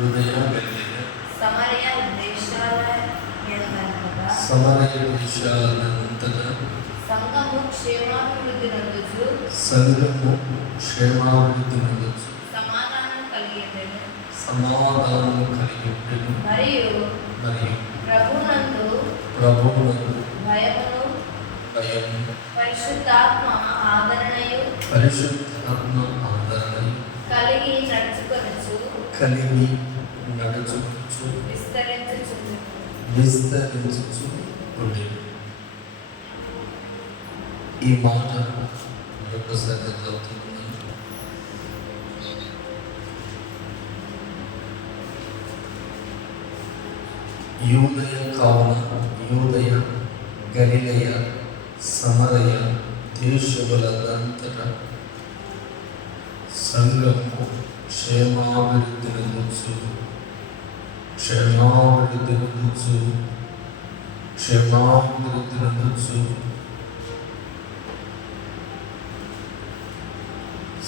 యూదయ, గలిలయ, సమరయ దేశాలయంతటా సంఘము క్షేమాభివృద్ధి నొందుచు సమాధానం కలిగి ఉండెను. మరియు ప్రభువునందు భయమును పరిశుద్ధాత్మ ఆదరణయు కలిగి నడుచుకొనుచు విస్తరించుచు ఉండెను. ఈ మాట మరొకసారి చదువుతున్నాను. యూదయ కావున యూదయ, గలిలయ, సమరయ దేశములంతటా సంఘము క్షేమాభివృద్ధి నొందుచు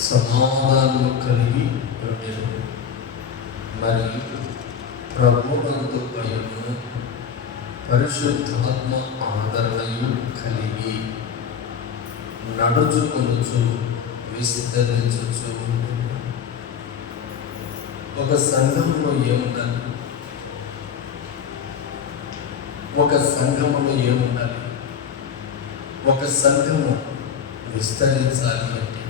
సమాధానము కలిగి ఉండెను. మరియు ప్రభువునందు భయమును పరిశుద్ధాత్మ ఆదరణయు కలిగి నడుచుకొనుచు విస్తరించుచు ఉండెను. ఒక సంఘములో ఏముండాలి? ఒక సంఘము విస్తరించాలి అంటే,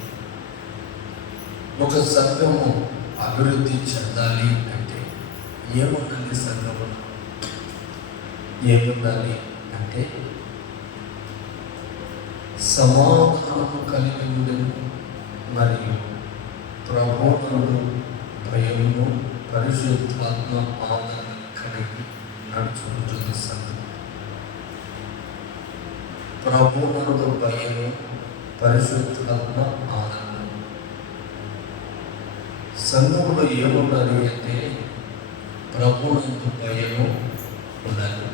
ఒక సంఘము అభివృద్ధి చెందాలి అంటే ఏముండాలి? సంఘములో ఏముండాలి అంటే సమాధానము కలిగి ఉండెను. మరియు ప్రభువునందు భయమును పరిశుద్ధాత్మ ఆదరణ కలిగి నడుచుకుంటున్న సంఘం. ప్రభువునందు భయము పరిశుద్ధాత్మ ఆదరణ. సంఘంలో ఏముండాలి అంటే ప్రభువునందు భయము ఉండాలి.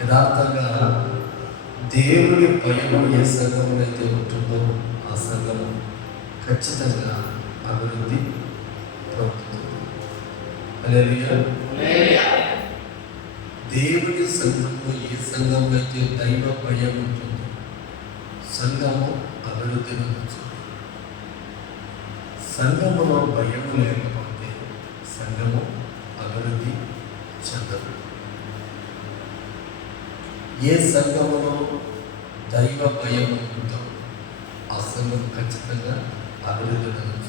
యథార్థంగా దేవుని భయము ఏ సంఘంలో అయితే ఉంటుందో ఆ సంఘము ఖచ్చితంగా అభివృద్ధి పొందుతుంది. దేవుని సంఘంలో ఏ సంఘంలో అయితే దైవ భయం ఉంటుందో సంఘము అభివృద్ధి పొందుతుంది. సంఘములో భయము లేకపోతే సంఘము అభివృద్ధి చెందదు. ఏ సంఘములో దైవ భయం ఉంటుందో ఆ సంఘం ఖచ్చితంగా అభివృద్ధి పొందుతుంది.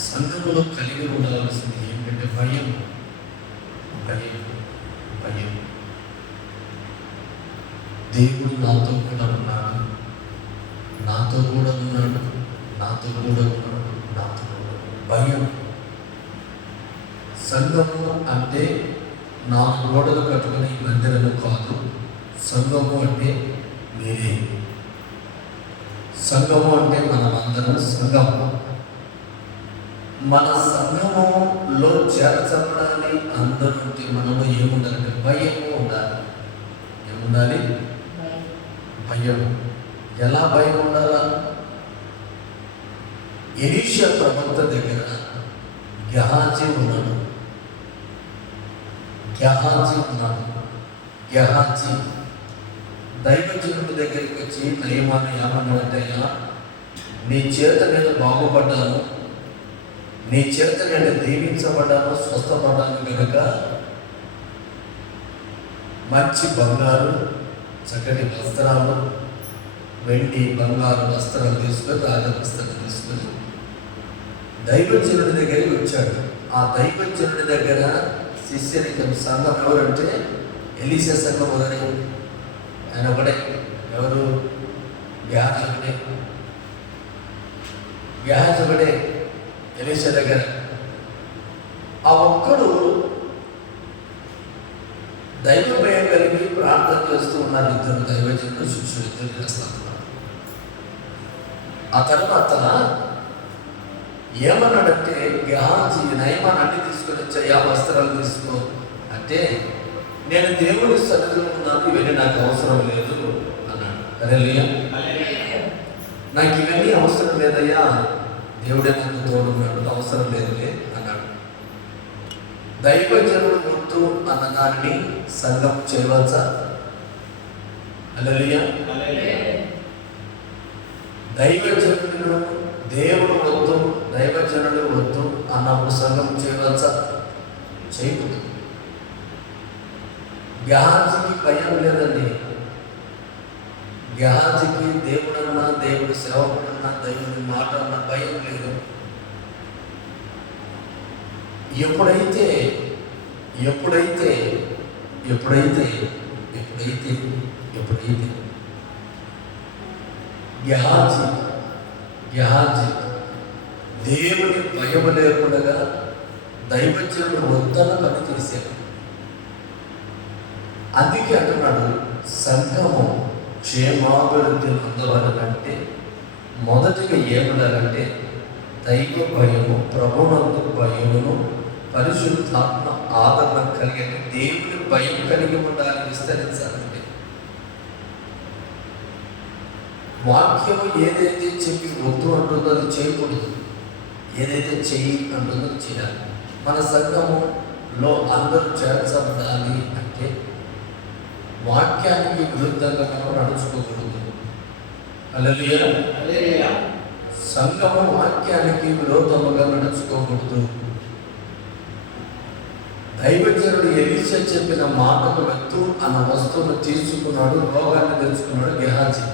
సంఘములో కలిగి ఉండాల్సింది ఏంటంటే భయం. దేవుడు నాతో కూడా ఉన్నాడు, భయం. సంఘము అంటే నా గోడలు కట్టుకుని మందిరము కాదు. సంఘము అంటే మీరే. సంఘము అంటే మనమందరం సంఘము. మన సంఘములో చేర్చబడాలి అందరూ ఉంటే మనలో ఏముండాలంటే భయము ఉండాలి. ఏముండాలి? భయం. ఎలా భయం ఉండాలా? ఎలీషా ప్రవక్త దగ్గర గెహాజీ ఉన్నాడు. గెహాజీ దైవజనుడి దగ్గరికి వచ్చి నయమాను ఏమన్నాడంటయ్యా, నీ చేత నేను బాగుపడ్డాను, నీ చేత నేను దీవించబడ్డాను, స్వస్థపడ్డాను కనుక మంచి బంగారు చక్కటి వస్త్రాలు, వెండి బంగారు వస్త్రాలు తీసుకొని, రాజవస్త్రాలు తీసుకొని దైవజనుడి దగ్గరికి వచ్చాడు. ఆ దైవజనుడి దగ్గర శిష్యరికం సంఘం ఎవరంటే ఎలీషా సంఘం మొదలై ఆయన ఒకటే. ఎవరు? గెహాజీ ఒకటే ఎలీషా దగ్గర. ఆ ఒక్కడు దైవ భయం కలిగి ప్రార్థన చేస్తూ ఉన్నారు. ఇద్దరు దైవజనుడు, శిష్యులు ఇద్దరు చేస్తూ ఉన్నారు. ఆ తర్వాత ఏమన్నాడంటే, గెహాజీ నయమాన్ అన్ని తీసుకొని వచ్చాయా, వస్త్రాలు తీసుకో అంటే, నేను దేవుడి సన్నిధిలో ఉన్నాను, ఇవన్నీ నాకు అవసరం లేదు అన్నాడు. హల్లెలూయా. నాకు ఇవన్నీ అవసరం లేదయ్యా, దేవుడే నాకు తోడున్నాడు, అవసరం లేదులే అన్నాడు. దైవజనుడు వద్దు అన్న దానిని సంఘం చేయవచ్చా? హల్లెలూయా. దైవజనుడు దేవుడు వద్దు, దైవజనుడు వద్దు అన్నప్పుడు సంఘం చేయవచ్చా? చేయకూడదు. గెహాజీకి భయం లేదండి. గెహాజీకి దేవుడన్నా, దేవుడి సేవకుడన్నా, దేవుడి మాట అన్న భయం లేదు. ఎప్పుడైతే ఎప్పుడైతే ఎప్పుడైతే ఎప్పుడైతే ఎప్పుడైతే గెహాజీ దేవుని భయం లేకుండా దైవజనుడు వద్దన పని చేశాడు. అందుకే అంటున్నాడు, సంఘము క్షేమాభివృద్ధి పొందవాలంటే మొదటిగా ఏముండాలంటే దైవ భయము, ప్రభునందు భయమును, పరిశుద్ధాత్మ ఆదరణ కలిగి, దేవుని భయం కలిగి ఉండాలని విస్తరించాలంటే వాక్యము ఏదైతే చెప్పి వద్దు అంటుందో అది చేయకూడదు, ఏదైతే చెయ్యి అంటుందో చేయాలి. మన సంఘములో అందరూ చేర్చబడాలి అంటే వాక్యానికి విరుద్ధంగా మనం నడుచుకోకూడదు. హల్లెలూయా. సంఘము వాక్యానికి విరోధముగా నడుచుకోకూడదు. దైవజనుడు ఎలీషా చెప్పిన మాటకు వెత్తు అన్న వస్తువును తీసుకున్నాడు, రోగాన్ని తెచ్చుకున్నాడు గెహాజీ.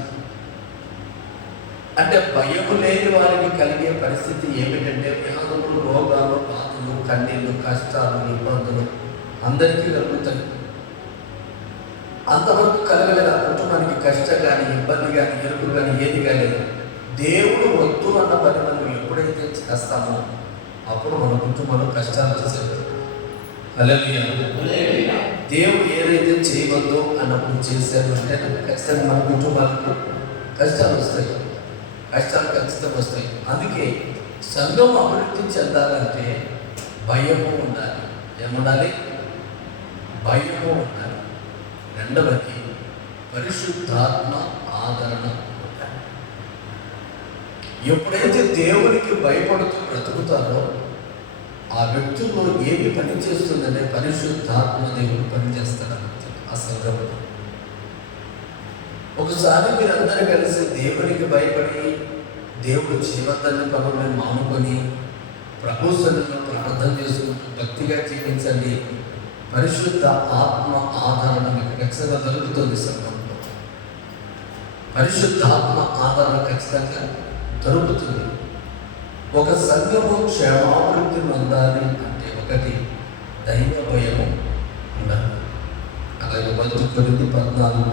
అంటే భయము లేని వారికి కలిగే పరిస్థితి ఏమిటంటే వ్యాధులు, రోగాలు, బాధలు, కన్నీళ్ళు, కష్టాలు, ఇబ్బందులు అందరికీ కలుగుతాయి. అంతవరకు కలగలేదు ఆ కుటుంబానికి కష్టం కానీ, ఇబ్బంది కానీ, ఎరుపు కానీ ఏది కాలేదు. దేవుడు వద్దు అన్న పని మనం ఎప్పుడైతే చేస్తామో అప్పుడు మన కుటుంబంలో కష్టాలు వచ్చేసారు. హల్లెలూయా. దేవుడు ఏదైతే చేయవద్దు అన్నప్పుడు చేశారు అంటే ఖచ్చితంగా మన కుటుంబాలకు కష్టాలు వస్తాయి, కష్టాలు ఖచ్చితంగా వస్తాయి. అందుకే సంఘం అభివృద్ధి చెందాలంటే భయము ఉండాలి. ఏముండాలి? భయము ఉండాలి. రెండవది పరిశుద్ధాత్మ ఆదరణ ఉండాలి. ఎప్పుడైతే దేవునికి భయపడుతూ బ్రతుకుతారో ఆ వ్యక్తుల్లో ఏమి పని చేస్తుందంటే పరిశుద్ధాత్మ దేవుడు పనిచేస్తాడన్నమాట ఆ సంఘంలో. ఒకసారి మీరందరూ కలిసి దేవునికి భయపడి దేవుడు చేయవద్దని పనులను మానుకొని ప్రభు సన్నిధిలో ప్రార్థన చేసుకుంటూ భక్తిగా జీవించండి. పరిశుద్ధ ఆత్మ ఆదరణ మీకు ఖచ్చితంగా దొరుకుతుంది. సంఘంలో పరిశుద్ధాత్మ ఆదరణ ఖచ్చితంగా దొరుకుతుంది. ఒక సంఘము క్షేమాభివృద్ధి పొందాలి అంటే ఒకటి దైవ భయము ఉండాలి. అలాగే 1 Corinthians 14:5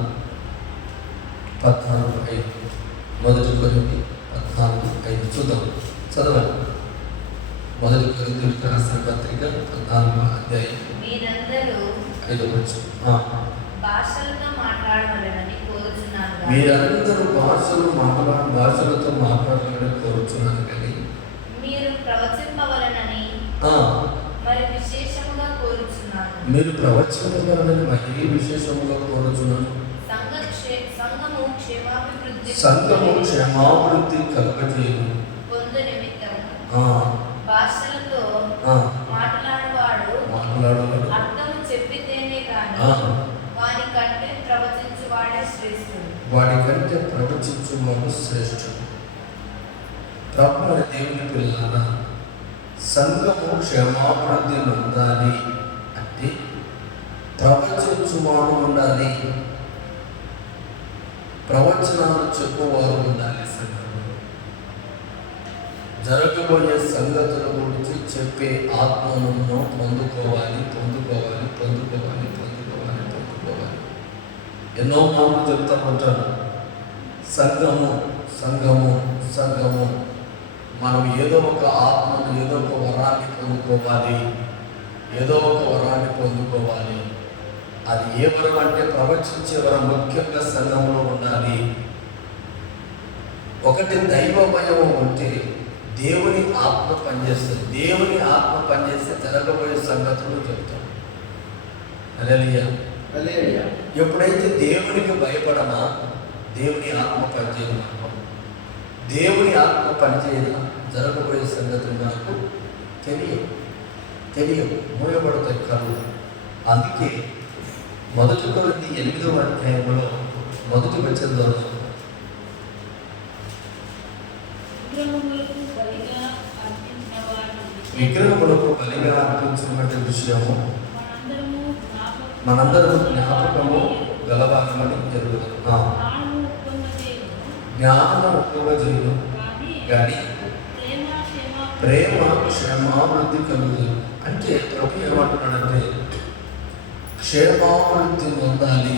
1 Corinthians 14:5 చూద్దాం, చదవండి. 1 Corinthians రాసిన పత్రిక 14వ అధ్యాయం మీరందరూ 5వ వచనం. భాషలతో మాట్లాడవలెనని కోరుచున్నాను. మీరందరూ భాషలతో మాట్లాడాలని కోరుచున్నాను కానీ మీరు ప్రవచింపవలనని మరి విశేషముగా కోరుచున్నాను. మీరు ప్రవచింపవలనని మరీ విశేషముగా కోరుచున్నాను. సంఘము క్షేమాభివృద్ధి కలగజేయు పొందు నిమిత్తము భాషలతో మాట్లాడువాడు అర్థము చెప్పితేనే కానీ వాడి కంటే ప్రవచించువాడే శ్రేష్ఠుడు. ప్రభు మన దేవుని పిల్లలారా, సంఘము క్షేమాభివృద్ధి ఉండాలి అంటే ప్రవచించువాడు ఉండాలి, ప్రవచనాలు చెప్పువారు ఉండాలి. సంఘంలో జరగబోయే సంగతుల గురించి చెప్పే ఆత్మను పొందుకోవాలి. ఎన్నో మాటలు చెప్తా ఉంటారు. సంఘము మనం ఏదో ఒక ఆత్మను, ఏదో ఒక వరాన్ని పొందుకోవాలి. అది ఏ వరం అంటే ప్రవచించే వరం ముఖ్యంగా సంఘంలో ఉండాలి. ఒకటి దైవ భయం ఉంటే దేవుని ఆత్మ పనిచేస్తుంది. దేవుని ఆత్మ పనిచేస్తే జరగబోయే సంగతులు చెప్తాం. హల్లెలూయా. ఎప్పుడైతే దేవునికి భయపడమా దేవుని ఆత్మ పనిచేయదు. దేవుని ఆత్మ పనిచేయదా జరగబోయే మనకు తెలియవు మూయబడతాయి కళ్ళు. అందుకే 1 కొరింథీ 8వ అధ్యాయంలో మొదటి వచనంలో విగ్రహములకు బలిగా అర్పించినటువంటి విషయము మనందరము జ్ఞాపకము గలవారమని జరుగుతుంది. జ్ఞానము ఎక్కువగా చేయను కానీ ప్రేమ క్షేమాభివృద్ధి కలుగుతుంది. అంటే ప్రభు ఏమంటున్నాడంటే క్షేమాభివృద్ధి నొందాలి,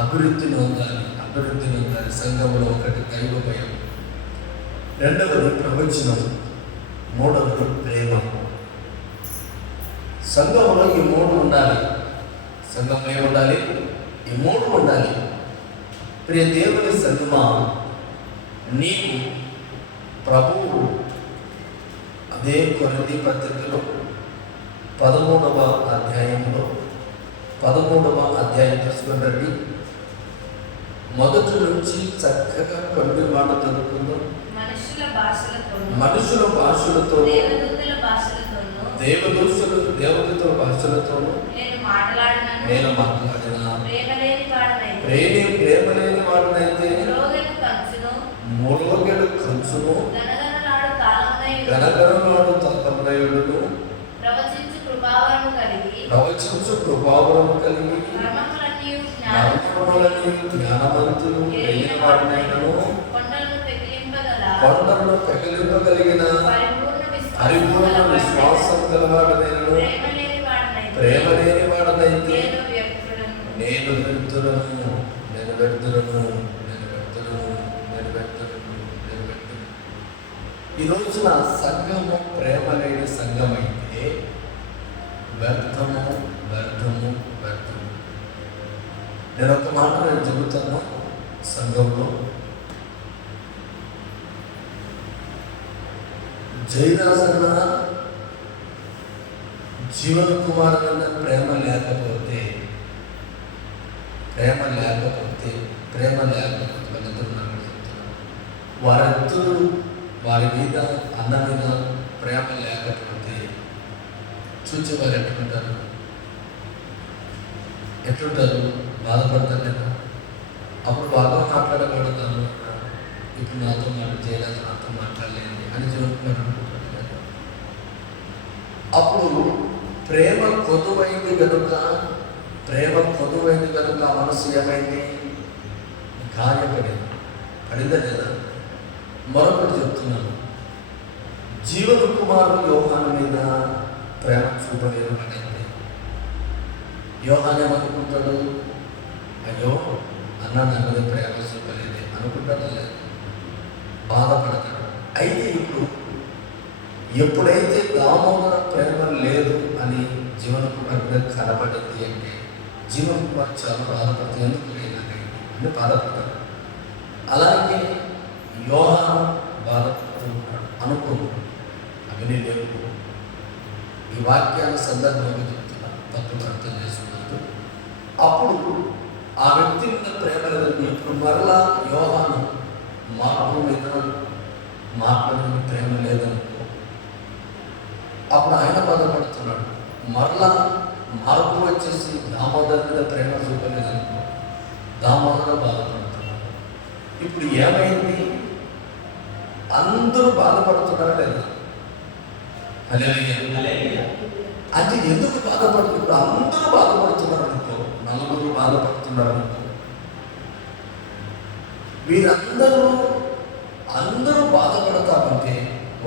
అభివృద్ధి నొందాలి. సంఘంలో ఒకటి దైవ భయం, రెండవది ప్రవచనం, మూడవది ప్రేమ. సంఘంలో ఈ మూడు ఉండాలి. సంఘంలో ఏముండాలి? ఈ మూడు ఉండాలి. ప్రియ దేవుని సంగమా, నీకు ప్రభువు అదే కొరింథీ పత్రికలో 13వ అధ్యాయంలో 13వ అధ్యాయం తీసుకున్నట్టు మొదటి నుంచి చక్కగా కొన్ని మాట చదువుకుందాం. మనుషుల భాషలతో దేవదూతల భాషలతోనూ నేను మాట్లాడిన ప్రేమ లేని వాడినైతే మూలోగెడు కంచును గణగణనాడు తలనయుడును ప్రవచించు కృపావరము కలిగి జ్ఞానవంతులు అయిన వాడినైనను కొండలను పెకలింపగలిగిన పరిపూర్ణ విశ్వాసం గలవాడినైనను ప్రేమ లేని వాడనైతే నేను వ్యర్థులను. ఈ రోజున సంఘము ప్రేమ లేని సంఘమైతే వ్యర్థము. నేను ఒక మాట చెబుతాను. సంఘంలో జయరాజన్న జీవన్ కుమార్ అన్న ప్రేమ లేకపోతే వాళ్ళిద్దరు నాకు చెప్తున్నారు. వారిద్దరూ వారి మీద అన్న మీద ప్రేమ లేకపోతే చూచేవారు ఎట్లుంటారు? బాధపడతారు కదా. అప్పుడు బాగా మాట్లాడగలుగుతాను. ఇప్పుడు నాతో చేయలేదు, నాతో మాట్లాడలేదు అని చెబుతున్నారు అనుకుంటారు కదా. అప్పుడు ప్రేమ కొదువైంది కనుక మనసు ఏమైంది? పడిందా లేదా? మరొకటి చెప్తున్నాను. జీవన కుమారుడు యోహాను మీద ప్రేమ చూపలేదు అనేది. యోహాను ఏమనుకుంటాడు? అయ్యో అన్న నా మీద ప్రేమ చూపలేదే అనుకుంటాడా? లేదు, బాధపడతాడు. అయితే ఇప్పుడు ఎప్పుడైతే దామోదర ప్రేమ లేదు అని జీవన కుమార్ మీద కనబడింది అంటే జీవన కుమార్ చాలా బాధపడుతుంది. ఎందుకు లేదండి అంటే బాధపడతాడు. అలాగే యోహాను బాధపడుతున్నాడు అనుకోను. అవన్నీ లేవు. ఈ వాక్యాన్ని సందర్భంగా చెప్తున్నాను, తప్పుగా అర్థం చేసుకున్నట్టు. అప్పుడు ఆ వ్యక్తి మీద ప్రేమ లేదని ఇప్పుడు మరలా యోహాను మార్పు మీద మాట్లాడిన ప్రేమ లేదనుకో, అప్పుడు ఆయన బాధపడుతున్నాడు. మరలా మార్పు వచ్చేసి దామోదర్ మీద ప్రేమ చూపలేదనుకో, దామోదర్ బాధపడుతున్నాడు. ఇప్పుడు ఏమైంది? అందరూ బాధపడుతున్నారా లేదా? అంటే ఎందుకు బాధపడుతున్నారు? ఇప్పుడు అందరూ బాధపడుతున్నారు అనుకో, నలుగురు బాధపడుతున్నారు అనుకో, అందరూ బాధపడతామంటే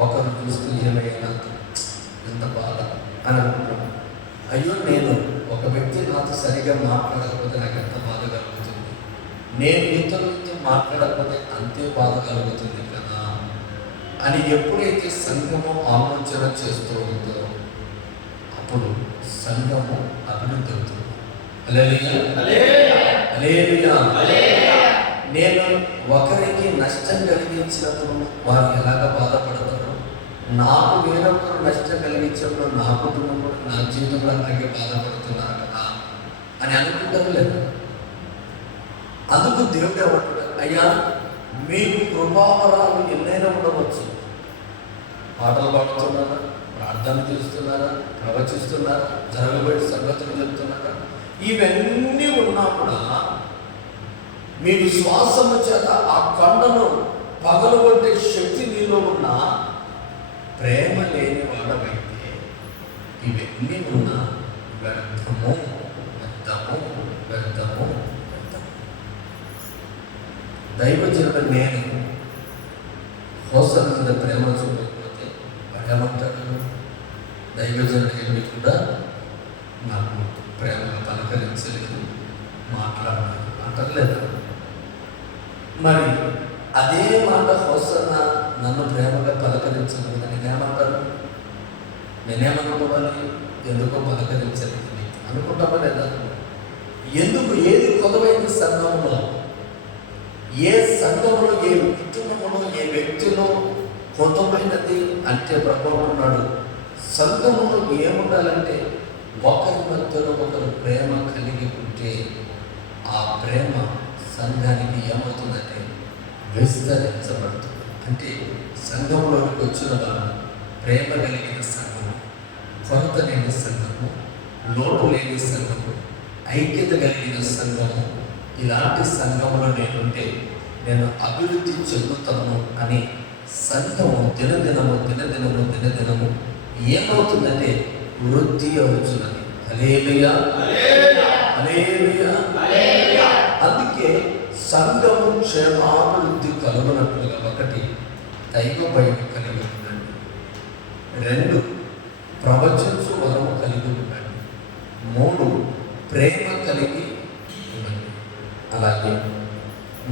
ఒకరు చూస్తూ ఏమైనా ఎంత బాధ అని అనుకుంటున్నాను. అయ్యో నేను ఒక వ్యక్తి నాతో సరిగా మాట్లాడకపోతే నాకు ఎంత బాధ కలుగుతుంది, నేను ఇతరులతో మాట్లాడకపోతే అంతే బాధ కలుగుతుంది కదా అని ఎప్పుడైతే సంఘము ఆలోచన చేస్తూ ఉందో అప్పుడు సంఘము అభివృద్ధి అవుతుంది. నేను ఒకరికి నష్టం కలిగించినప్పుడు వారు ఎలాగ బాధపడతారు, నాకు వేరొకరు నష్టం కలిగించినప్పుడు నా కుటుంబంలో నా జీవితంలో అలాగే బాధపడుతున్నారు కదా అని అనుకుంటారు లేదు. అందుకు దేవుడు ఏమంటాడు? అయ్యా మీకు కృపావరాలు ఎన్నైనా ఉండవచ్చు, పాటలు పాడుతున్నారా, ప్రార్థన చేస్తున్నారా, ప్రవచిస్తున్నారా, జరగబడి సంగతులు చెప్తున్నారా? ఇవన్నీ ఉన్నా కూడా మీ విశ్వాసము చేత ఆ కొండను పగలగొట్టే శక్తి నీలో ఉన్న ప్రేమ లేని వాడమైతే ఇవన్నీ ఉన్న వ్యర్థము వ్యర్థము వ్యర్థము వ్యర్థము. దైవజనుడు నేను హోసన మీద ప్రేమ చూపకపోతే వాడేమంటాడు? దైవజనుడు ఏమి కూడా నాకు ప్రేమగా పలకరించలేదు, మాట్లాడలేదు అంటలేదు. మరి అదే మాట హోసన్న నన్ను ప్రేమగా పలకరించలేదు, నేనేమంటాను? నేనేమనుకోవాలి? ఎందుకో పలకరించలేదు అనుకుంటామా లేదా? ఎందుకు? ఏది కొదవైంది సంఘంలో? ఏ సంఘంలో, ఏ కుటుంబంలో, ఏ వ్యక్తిలో కొదవైనది అంటే ప్రభావం ఉన్నాడు. సంఘంలో ఏముండాలంటే ఒకరి మధ్యలో ఒకరు ప్రేమ కలిగి ఉంటే ఆ ప్రేమ సంఘానికి ఏమవుతుందంటే విస్తరించబడుతుంది. అంటే సంఘంలోకి వచ్చిన వారు ప్రేమ కలిగిన సంఘము, కొరత లేని సంఘము, లోటు లేని సంఘము, ఐక్యత కలిగిన సంఘము, ఇలాంటి సంఘంలో నేనుంటే నేను అభివృద్ధి చెందుతాను అని సంఘము దినదినము దినదినము దినదినము ఏమవుతుందంటే వృద్ధి అవుతున్నది. హల్లెలూయా, హల్లెలూయా. అందుకే సంఘము క్షేమాభివృద్ధి కలుగునట్లుగా ఒకటి దైవ భయం కలిగి ఉండండి, 2 ప్రవచించు వరము కలిగి ఉండండి, 3 ప్రేమ కలిగి ఉండండి. అలాగే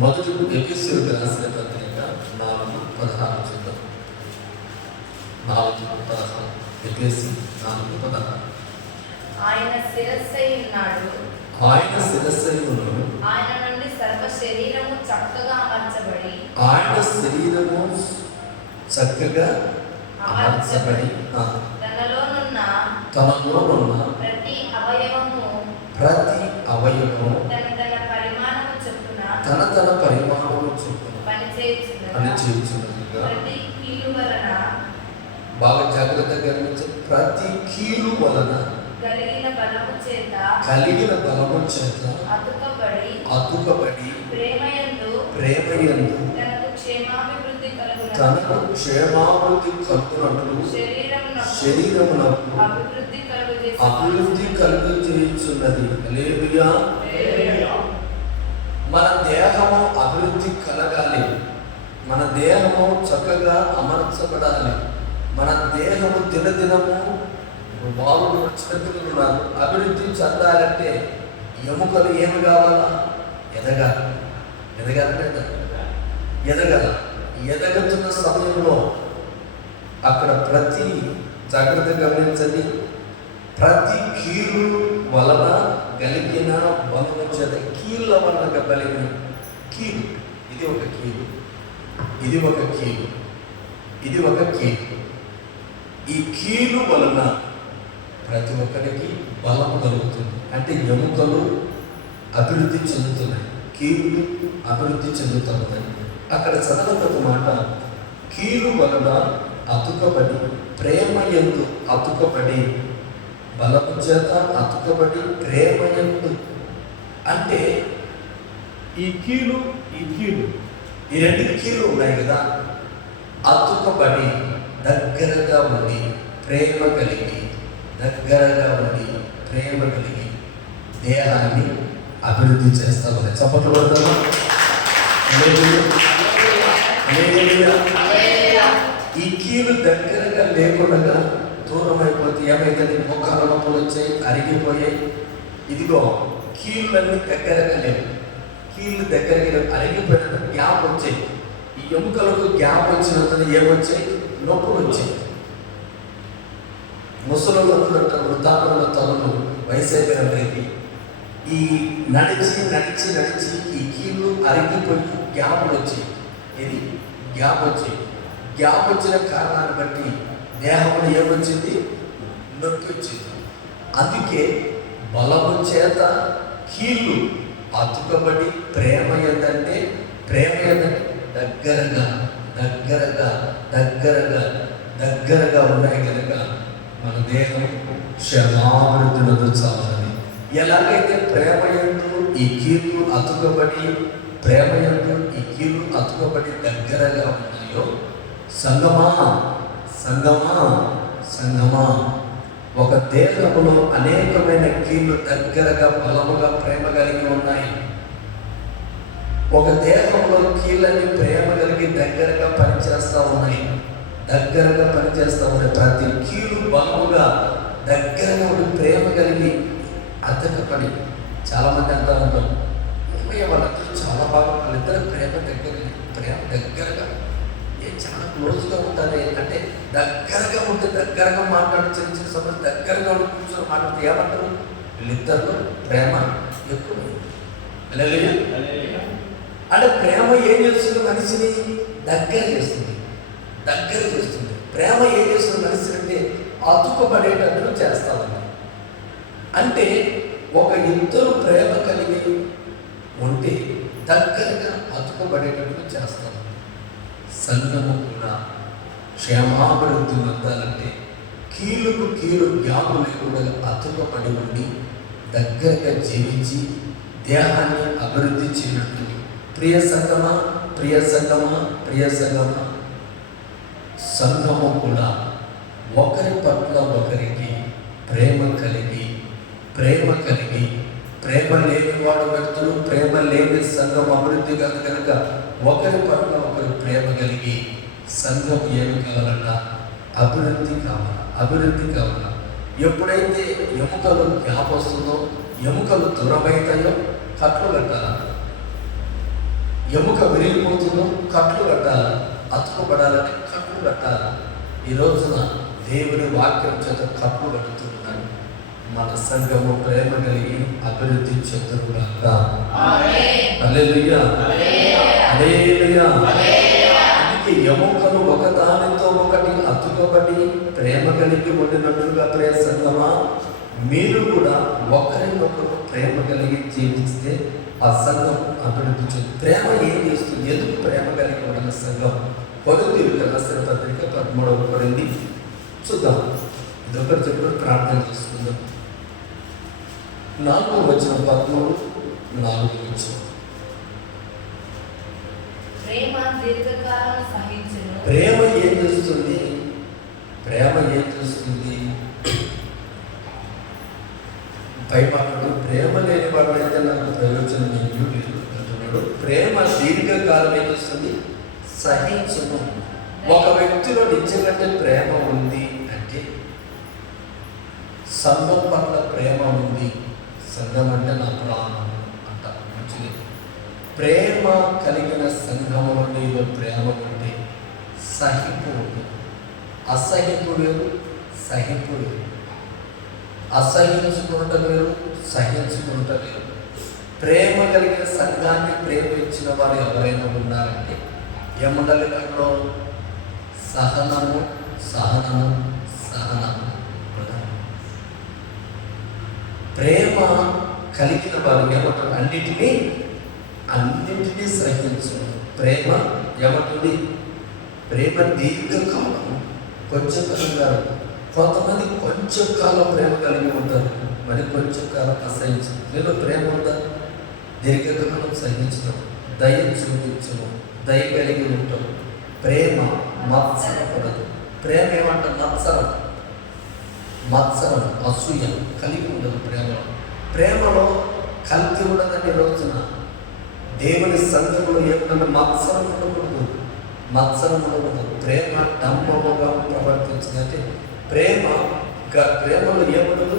మొదటి ఎఫెసీయులకు రాసిన పత్రిక 4:16 చూద్దాం. 4:16 ఎఫెసీ 4:16. ఆయన శిరస్సై ఉన్నాడు, ఆయన శిరస్సై ఉన్నాడు, ఆయన నుండి సర్వ శరీరము చక్కగా అమర్చబడి, ఆయన శరీరము చక్కగా అమర్చబడి తనలోనున్న ప్రతి తన అవయవము తన పరిమాణము చొప్పున పనిచేయుచున్నదిగా. బాగా జాగ్రత్తగా గమనించి, ప్రతి కీలు వలన కలిగిన బలము చేత అతుకబడి ప్రేమయందు తనకు క్షేమాభివృద్ధి కలుగునట్లు శరీరమునకు అభివృద్ధి కలుగజేయుచున్నది. హల్లెలూయా. మన దేహము అభివృద్ధి కలగాలి, మన దేహము చక్కగా అమర్చబడాలి, మన దేహము దినదినము వారు వచ్చినట్టుగా ఉన్నారు అభివృద్ధి చెందాలంటే ఎముకలు ఏమి కావాలా? ఎదగాలి. ఎదగుతున్న సమయంలో అక్కడ ప్రతి జాగ్రత్త గమనించండి, ప్రతి కీలు వలన కలిగిన బలము చేత, కీళ్ళ వలన కలిగిన కీలు, ఇది ఒక కీలు, ఇది ఒక కీలు, ఇది ఒక కీలు. ఈ కీలు వలన ప్రతి ఒక్కరికి బలము కలుగుతుంది. అంటే ఎముకలు అభివృద్ధి చెందుతున్నాయి, కీలు అభివృద్ధి చెందుతున్నాయి. అక్కడ చదవక మాట, కీలు వలన అతుకబడి ప్రేమ యందు అతుకబడి, బలము చేత అతుకబడి ప్రేమ యందు. అంటే ఈ కీలు ఈ 2 కీలు ఉన్నాయి కదా, అతుకబడి దగ్గరగా ఉండి ప్రేమ కలిగి, దగ్గరగా ఉండి ప్రేమ కలిగి దేహాన్ని అభివృద్ధి చేస్తాము. చప్పట్లు పడతాము. ఈ కీలు దగ్గరగా లేకుండా దూరం అయిపోతే ఏమైతుంది? మొక్కల నొప్పులు వచ్చాయి, అరిగిపోయాయి. ఇదిగో కీళ్ళన్నీ దగ్గరగా లేవు, కీళ్ళు దగ్గరగా అరిగిపోయిన గ్యాప్ వచ్చాయి. ఈ ఎముకలకు గ్యాప్ వచ్చినంత ఏమొచ్చాయి? నొప్పులు వచ్చాయి. ముసలు వృద్ధాపంలో తలలు వయసు అయిపోయిన వారికి ఈ నడిచి ఈ కీళ్ళు అరిగిపోయి గ్యాప్లు వచ్చాయి. ఇది గ్యాప్ వచ్చాయి. గ్యాప్ వచ్చిన కారణాన్ని బట్టి దేహంలో ఏమొచ్చింది? నొప్పి వచ్చింది. అందుకే బలము చేత కీళ్ళు అతుకబడి ప్రేమ ఏంటంటే దగ్గరగా దగ్గరగా ఉన్నాయి కనుక మన దేహం క్షమాభివృద్ధులతో చాలని. ఎలాగైతే ప్రేమయందు ఈ కీళ్ళు అతుకబడి ప్రేమయందు ఈ కీళ్ళు అతుకబడి దగ్గరగా ఉన్నాయో, సంగమా సంగమా సంగమా, ఒక దేహంలో అనేకమైన కీళ్ళు దగ్గరగా బలముగా ప్రేమ కలిగి ఉన్నాయి. ఒక దేహంలో కీళ్ళని ప్రేమ కలిగి దగ్గరగా పనిచేస్తూ ఉన్నాయి. ప్రతి కీలు బలముగా దగ్గరగా ఉండి ప్రేమ కలిగి అద్దకపడి. చాలామంది అంటూ ఉంటాం, వాళ్ళందరూ చాలా బాగా, వాళ్ళిద్దరు ప్రేమ దగ్గరగా చాలా క్లోజ్గా ఉంటారు. అంటే దగ్గరగా ఉంటే దగ్గరగా మాట్లాడి చిన్న చిన్న సమస్య దగ్గరగా ఉండి కూర్చొని మాట్లాడితే ఏమంటారు? వీళ్ళిద్దరు ప్రేమ ఎక్కువ. అంటే ప్రేమ ఏం చేస్తుంది? మనిషిని దగ్గర చేస్తుంది. ప్రేమ ఏం చేస్తుంది? మనిషిని అంటే అతుకబడేటట్లు చేస్తామని. అంటే ఒక ఇద్దరు ప్రేమ కలిగి ఉంటే దగ్గరగా అతుకబడేటట్లు చేస్తాం. సంఘము కూడా క్షేమాభివృద్ధి పొందాలంటే కీలుకు కీలు గ్యాపు లేకుండా అతుకబడి ఉండి దగ్గరగా జీవించి దేహాన్ని అభివృద్ధి చేయనట్లు. ప్రియ సంఘమా సంఘము కూడా ఒకరి పట్ల ఒకరికి ప్రేమ కలిగి ప్రేమ లేని వాడు వ్యక్తులు, ప్రేమ లేని సంఘం అభివృద్ధి కాదు కనుక ఒకరి పట్ల ఒకరు ప్రేమ కలిగి సంఘం ఏమి కావాలన్నా అభివృద్ధి కావాలా. ఎప్పుడైతే ఎముకలు గ్యాప్ వస్తుందో, ఎముకలు దూరమవుతాయో కట్లు కట్టాలి. ఎముక విరిగిపోతుందో కట్లు కట్టాలి. అతుకుపడాలని కట్లు కట్టాలి. ఈ రోజున దేవుని వాక్యం చేత కట్లు కట్టుతున్నాడు. మన సంఘము ప్రేమ కలిగి అభివృద్ధి చెందుగాక. హల్లెలూయా. అందుకే ఎముకలు ఒకదానితో ఒకటి అతుకబడి ప్రేమ కలిగి ఉండినట్లుగా ప్రియ సంఘమా, మీరు కూడా ఒకరినొకరు ప్రేమ కలిగి జీవిస్తే ఆ సంఘం అభివృద్ధి చెందుతుంది. ప్రేమ ఏం చేస్తుంది? ఎందుకు ప్రేమ కలిగి ఉండాలి సంఘం? కొరింథీయులకు రాసిన పత్రిక 13వ కొరింథీ చూద్దాం. ఇదొకటి చెప్పి ప్రార్థన చేసుకుందాం. 4వ వచనం 13, 4వ వచనం. ప్రేమ దీర్ఘకాలం సహించును. ప్రేమ ఏం చేస్తుంది? పైపడు ప్రేమ లేని వాడు అయితే నాకు ప్రయోజనం ఏమీ లేదు అంటున్నాడు. ప్రేమ దీర్ఘకాలం ఏం చేస్తుంది? సహించును. ఒక వ్యక్తిలో నిజంగా ప్రేమ ఉంది అంటే సంఘం పట్ల ప్రేమ ఉంది. సంఘం అంటే నా ప్రాణం అంట. మంచిది. ప్రేమ కలిగిన సంఘంలో నీలో ప్రేమ ఉంటే సహింపు ఉంది. అసహింపు వేరు, సహింపు వేరు. అసహించుకుంట వేరు, సహించుకుంట వేరు. ప్రేమ కలిగిన సంఘాన్ని ప్రేమించిన వారు ఎవరైనా ఉన్నారంటే ఏముండాలి? దాంట్లో సహనము. ప్రేమ కలిగిన వారు ఏమంటారు? అన్నిటినీ సహించు. ప్రేమ ఏమంటుంది? ప్రేమ దీర్ఘకాలం, కొంచెం కాలం కాదు. కొంతమంది కొంచెం కాలం ప్రేమ కలిగి ఉంటారు, మరి కొంచెం కాలం అసహించు. నేను ప్రేమ ఉందా? దీర్ఘకాలం సహించడం, దయ చూపించడం, దయ కలిగి ఉంటాం. ప్రేమ మత్సరపడదు. ప్రేమ ఏమంటారు? మత్సరం, అసూయ కలిగి ఉండదు. ప్రేమలో కల్తీ ఉండదని రోజున దేవుని సంఘంలో ఏమన్నా మత్సరం ఉండకూడదు. ప్రేమ డంబముగా ప్రవర్తించిందంటే ప్రేమలో ఏముండదు?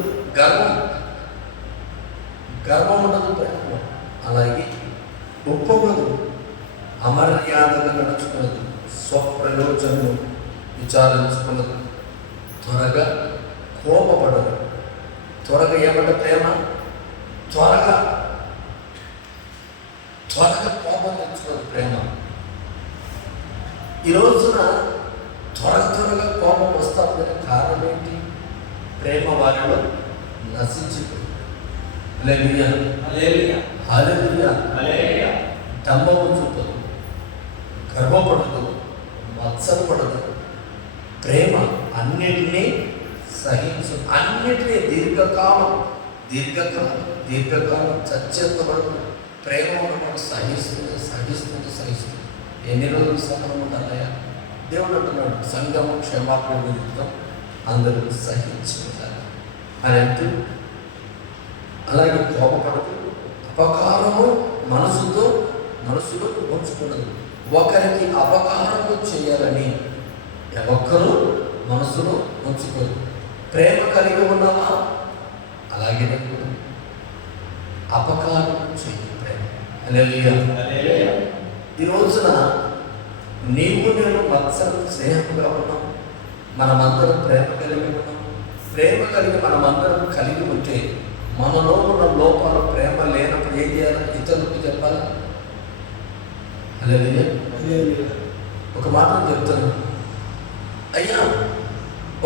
గర్వం ఉండదు ప్రేమలో. అలాగే ఒప్పుకోదు, అమర్యాదగా నడుచుకున్నది, స్వప్రయోజనం విచారించుకున్నది, త్వరగా కోపపడదు. త్వరగా ఏమంటే ప్రేమ త్వరగా కోపం తెచ్చుకోదు ప్రేమ. ఈ రోజున త్వరగా కోపం వస్తుంది. కారణం ఏంటి? ప్రేమ వారిలో నశించిపోయింది. డంబము చూపదు, గర్వపడదు, మత్సరపడదు, ప్రేమ అన్నిటినీ సహించు, అన్నిటినీ దీర్ఘకాలం చచ్చేంత వరకు ప్రేమ ఉన్నప్పుడు సహిస్తుంది. ఎన్ని రోజులు సహనం ఉండాలయ్యా? దేవుడు అంటున్నాడు, సంఘము క్షమాపణ నిమిత్తం అందరూ సహించుకుంటారు అని అంటూ, అలాగే కోపపడుతూ అపకారము మనసులో ఉంచుకున్నది. ఒకరికి అపకారము చేయాలని ఒక్కరూ మనసులో ఉంచుకోరు. ప్రేమ కలిగి ఉన్నావా? అలాగే అపకారం చేయి ప్రేమ. హల్లెలూయా. ఈ రోజున నీవు నేను మత్సరం స్నేహంగా ఉన్నాం, మనమందరం ప్రేమ కలిగి ఉన్నాం. ప్రేమ కలిగి మనమందరం కలిగి ఉంటే మనలో ఉన్న లోపాలు ప్రేమ లేనప్పుడు ఏం చేయాలి? ఇతరులకు చెప్పాలి. హల్లెలూయా. ఒక మాట చెప్తాను అయ్యా,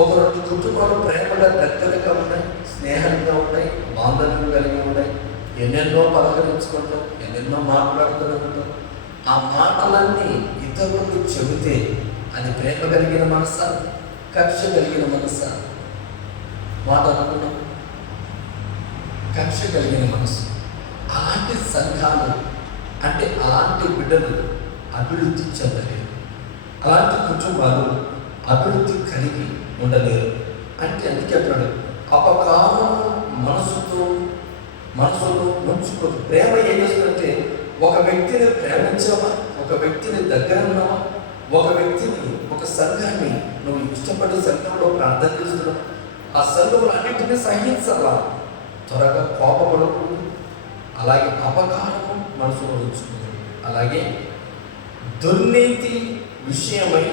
ఒక 2 కుటుంబాలు ప్రేమగా దగ్గరగా ఉన్నాయి, స్నేహంగా ఉన్నాయి, బాంధవ్యం కలిగి ఉన్నాయి, ఎన్నెన్నో పలకరించుకుంటాం, ఎన్నెన్నో మాట్లాడుతూనే ఉంటాం. ఆ మాటలన్నీ ఇతరులకు చెబితే అది ప్రేమ కలిగిన మనసా, కక్ష కలిగిన మనసా? మాట అనుకున్నాం, కక్ష కలిగిన మనసు. అలాంటి సంఘాలు అంటే అలాంటి బిడ్డలు అభివృద్ధి చెందలేరు, అలాంటి కుటుంబాలు అభివృద్ధి కలిగి ఉండలేరు. అంటే అందుకే అన్నాడు, అపకారము మనసులో ఉంచుకోదు. ప్రేమ ఏం చేస్తుందంటే, ఒక వ్యక్తిని ప్రేమించావా, ఒక వ్యక్తిని దగ్గర ఉన్నావా, ఒక వ్యక్తిని, ఒక సంఘాన్ని నువ్వు ఇష్టపడే సంఘంలో ప్రార్థన చేస్తున్నావు, ఆ సంఘంలో అన్నింటినీ సహించాలా, త్వరగా కోపపడకూడదు. అలాగే అపకారము మనసులో ఉంచుకుంది. అలాగే దుర్నీతి విషయమై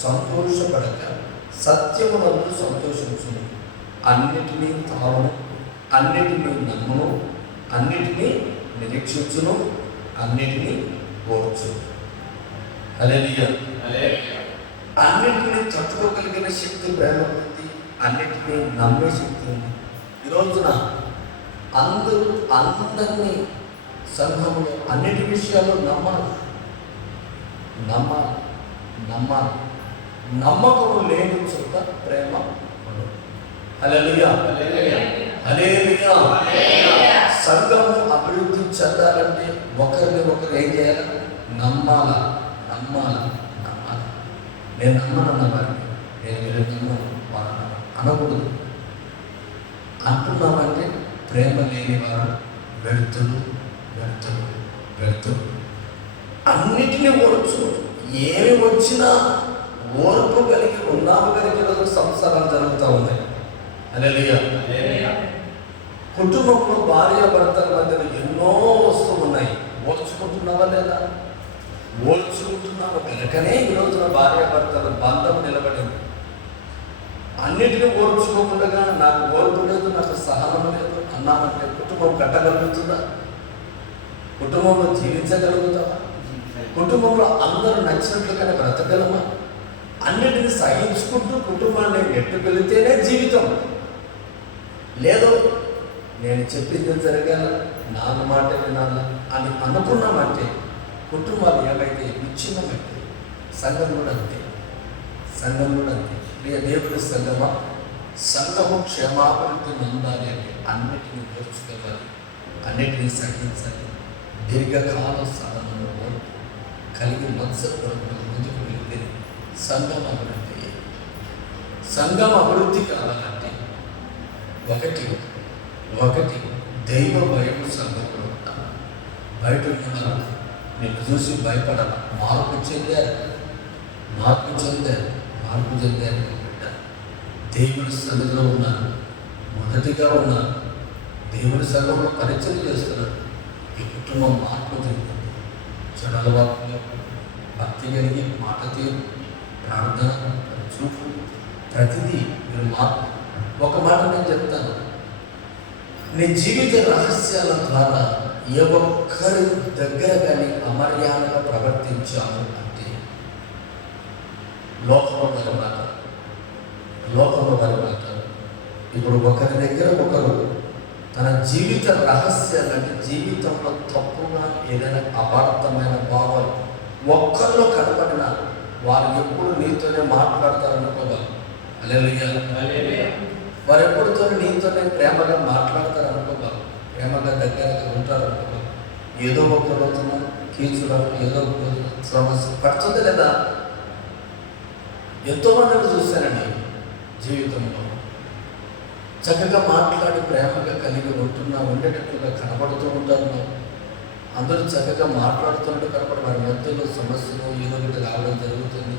సంతోషపడక సత్యమునందు సంతోషించును, అన్నిటినీ తాను, అన్నిటినీ నమ్మును, అన్నిటినీ నిరీక్షించును, అన్నిటినీ ఓర్చును. హల్లెలూయా. అన్నిటినీ తట్టుకోగలిగిన శక్తి ప్రేమ ఉంది, అన్నిటినీ నమ్మే శక్తి ఉంది. ఈ రోజున అందరినీ సంఘంలో అన్నిటి విషయాలు నమ్మాలి. నమ్మకము లేని చోట ప్రేమ ఉండదు. హల్లెలూయా. సంఘము అభివృద్ధి చెందాలంటే ఒకరిని ఒకరు ఏం చేయాలి? నమ్మాలి. నేను నమ్మనన్న వారిని నేను నమ్మను అనకూడదు. అంటున్నామంటే ప్రేమ లేని వారు వెళ్తులు. అన్నిటినీ ఓర్చు, ఏమి వచ్చినా ఓర్పు కలిగి ఉన్నాము కలిగిన సంసారాలు జరుగుతూ ఉన్నాయి. హల్లెలూయా. కుటుంబంలో భార్య భర్తల మధ్యలో ఎన్నో వస్తువులు ఉన్నాయి. ఓర్చుకుంటున్నావా లేదా? ఓర్చుకుంటున్నావా కనుకనే ఈ రోజున భార్య భర్తల బంధం నిలబడింది. అన్నిటినీ ఓర్చుకోకుండా నాకు ఓర్పు లేదు, నాకు సహనం లేదు అన్నామంటే కుటుంబం కట్టగలుగుతుందా? కుటుంబంలో జీవించగలుగుతావా? కుటుంబంలో అందరూ నచ్చినట్లుగానే బ్రతకగలమా? అన్నిటిని సహించుకుంటూ కుటుంబాన్ని నెట్టుకెళితేనే జీవితం. లేదో నేను చెప్పింది జరగాల, నాన్న మాట వినాలా అని అనుకున్నామంటే కుటుంబాలు ఏమైతే విచ్ఛిన్నమైతే సంఘం కూడా అంతే. ప్రియ దేవుడి సంఘమా, సంఘము క్షమాభివృద్ధి పొందాలి అంటే అన్నిటిని నేర్చుకోవాలి, అన్నిటినీ సహించాలి, దీర్ఘకాల సాధనను కలిగి ముందుకు వెళ్తే సంఘం అభివృద్ధి కావాలంటే ఒకటి దైవ భయం సంఘంలో ఉంటాను. బయట ఉన్న నిన్ను చూసి భయపడాలి. మార్పు చెందారు బిడ్డ. దేవుడి సన్నిధిలో ఉన్నారు, మొదటిగా ఉన్నారు, దేవుడి సంఘంలో పరిచయం చేస్తున్నారు. ఈ కుటుంబం మార్పు చెందుతుంది. చెడు అలవాట్లు, భక్తి కలిగి మాట తీరు, ప్రార్థన, చూపు, ప్రతిదీ మీరు మార్పు. ఒక మాట నేను చెప్తాను, నీ జీవిత రహస్యాల ద్వారా ఏ ఒక్కరి దగ్గర కానీ అమర్యాదగా ప్రవర్తించాము అంటే లోకంలో వారి మాట. ఇప్పుడు ఒకరి దగ్గర ఒకరు తన జీవిత రహస్యాలంటే జీవితంలో తప్పుగా ఏదైనా అపార్థమైన భావాలు ఒక్కరిలో కనపడిన వారు ఎప్పుడు నీతోనే మాట్లాడతారనుకోవాలి. హల్లెలూయా. వారు ఎప్పుడుతో నీతోనే ప్రేమగా మాట్లాడతారనుకోవాలి, ప్రేమగా దగ్గరగా ఉంటారనుకోవాలి. ఏదో ఒక రోజున కీచుడం, ఏదో ఒక రోజున సమస్య పడుతుంది లేదా? ఎంతోమందిని చూశానండి జీవితంలో చక్కగా మాట్లాడి ప్రేమగా కలిగి ఉండేటట్లుగా కనబడుతూ ఉంటారు. అందరూ చక్కగా మాట్లాడుతున్నట్టు కనబడి వారి మధ్యలో సమస్యలు ఏదో ఒకటి రావడం జరుగుతుంది.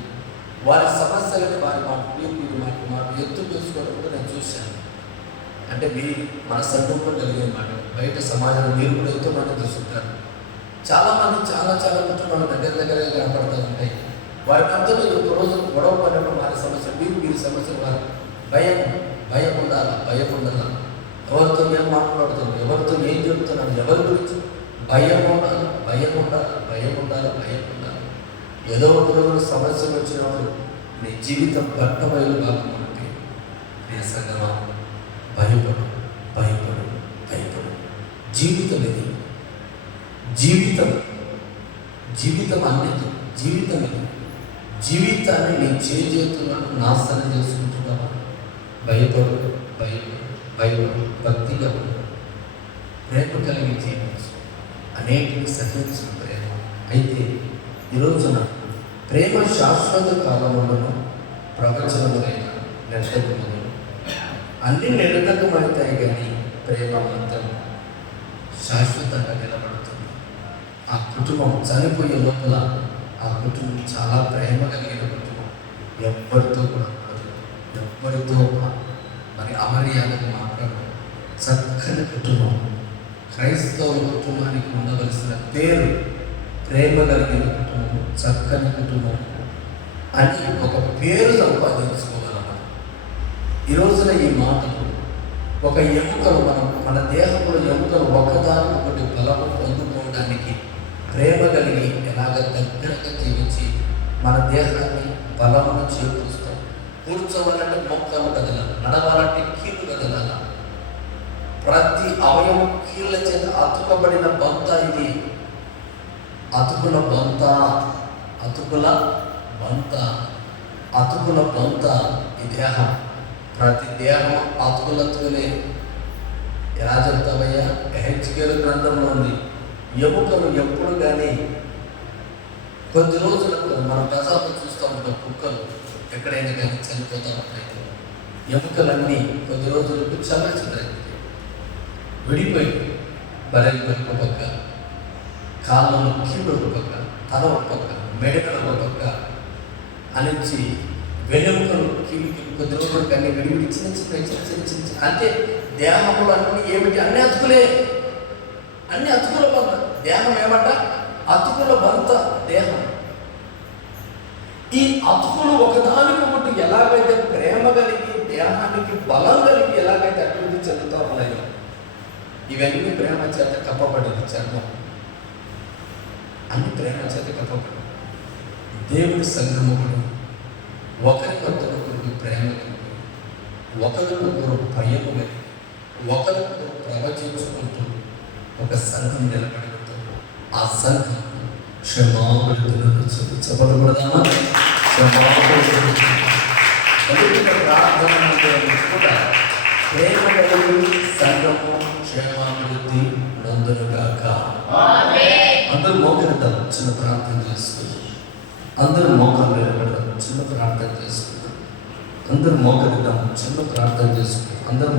వారి సమస్యలను వారి మాట ఎత్తు వేసుకోవడం కూడా నేను చూశాను. అంటే మన సంఘంలో కలిగే మాట బయట సమాజంలో మీరు కూడా ఎంతో మంది చూస్తుంటారు. చాలామంది చాలా కుటుంబాలు దగ్గరగా కనపడుతూ ఉంటాయి. వారి మధ్యలో ఒక రోజు గొడవ పడినప్పుడు వారి సమస్య వీరి సమస్యలు వారు భయం ఉండాలా. ఎవరితో ఏం మాట్లాడుతున్నాం, ఎవరితో ఏం చెప్తున్నాం, ఎవరి గురించి భయం ఉండాలి. ఏదో ఒక రోజు సమస్య వచ్చినప్పుడు నీ జీవితం బట్టబయలు కాకముందే ప్రియ సంగమా, భయపడు. జీవితం ఇది, జీవితం అనేది జీవితం ఇది. జీవితాన్ని నీ చేతులను నాశనం చేసుకుంటున్నావా? భయపడు. భక్తిగా ప్రేమ కలిగి జీవించు. అనేటిని సహించు ప్రేమ. అయితే ఈ రోజున ప్రేమ శాశ్వత కాలములను ప్రవచనములైన నిరర్ధకములు అన్ని నిరర్ధకమవుతాయి, కానీ ప్రేమ మాత్రం శాశ్వతంగా నిలబడుతుంది. ఆ కుటుంబం చనిపోయే లోపల ఆ కుటుంబం చాలా ప్రేమ కలిగిన కుటుంబం. ఎవరితో కూడా ఎవరితో మరి అమర్యాదగా మాట్లాడడం. చక్కని కుటుంబం. క్రైస్తవ కుటుంబానికి ఉండవలసిన పేరు ప్రేమ కలిగిన కుటుంబం, చక్కని కుటుంబం అని ఒక పేరు సంపాదించుకోగలము. ఈ రోజున ఈ మాటలు ఒక ఎముకలు మన దేహంలో ఎముకలు ఒకదానికొకటి బలము పొందుకోవడానికి ప్రేమ కలిగి ఎలాగ దగ్గరగా జీవించి మన దేహాన్ని బలమును చేకూరుస్తాం. కూర్చోవాలంటే మొక్కలు కదలాలి, నడవాలంటే కీళ్ళు కదలాలి. ప్రతి అవయవం కీళ్ళ చేత అతుకబడిన బంత ఇది. అతుకుల బంత ఈ దేహం. ప్రతి దేహం అతుకులతుకులే. ఎలా చెప్తామయ్యా? హెచ్కేలు గ్రంథంలో ఉంది. ఎముకలు ఎప్పుడు కానీ కొద్ది రోజులకు మన ప్రజాలు చూస్తూ ఉంటాం, కుక్కలు ఎక్కడైనా కానీ చనిపోతూ ఉంటాయి. ఎముకలన్నీ కొద్ది రోజులకు చల్లచిద్దాయి, విడిపోయి బలైపోయి ఒక పక్క, కాళ్ళను కీళ్ళు ఒక పక్క, తల ఒక పక్క, మెడకలు ఒక పక్క అనిచ్చి వెన్నెముకలు కీళ్ళు కొద్ది రోజులకు అన్ని విడివిడి చిన్న అంటే దేహంలో అన్ని ఏమిటి? అన్ని అతుకులే, అన్ని అతుకుల బంత. దేహం ఏమంట? అతుకుల బంత దేహం. ఈ అతుకులు ఒకదానికొకటి ఎలాగైతే ప్రేమ కలిగి దేహానికి బలం కలిగి ఎలాగైతే అభివృద్ధి చెందుతూ ఉన్నాయో, ఇవన్నీ ప్రేమ చేత కప్పబడింది. చర్మం అన్ని ప్రేమ చేత కప్పబడి దేవుడి సంగముడు ఒకరికొకరికి ప్రేమ కలిగి, ఒకరికొకరు భయము కలిగి, ఒకరికొకరు ప్రవచించుకుంటూ ఒక సంఘం నిలబడుతూ ఆ సంఘం క్షమాపణను చెప్పబడదామా? కూడా ప్రేమ కలిగి సంఘము క్షేమాభివృద్ధి నందునుగాక. అందరూ మోకరిద్దాం, చిన్న ప్రార్థన చేసుకుందాం. అందరూ మోకాలు నిలబడదాం, చిన్న ప్రార్థన చేసుకుందాం. అందరూ మోకరిద్దాం, చిన్న ప్రార్థన చేసుకుందాం. అందరూ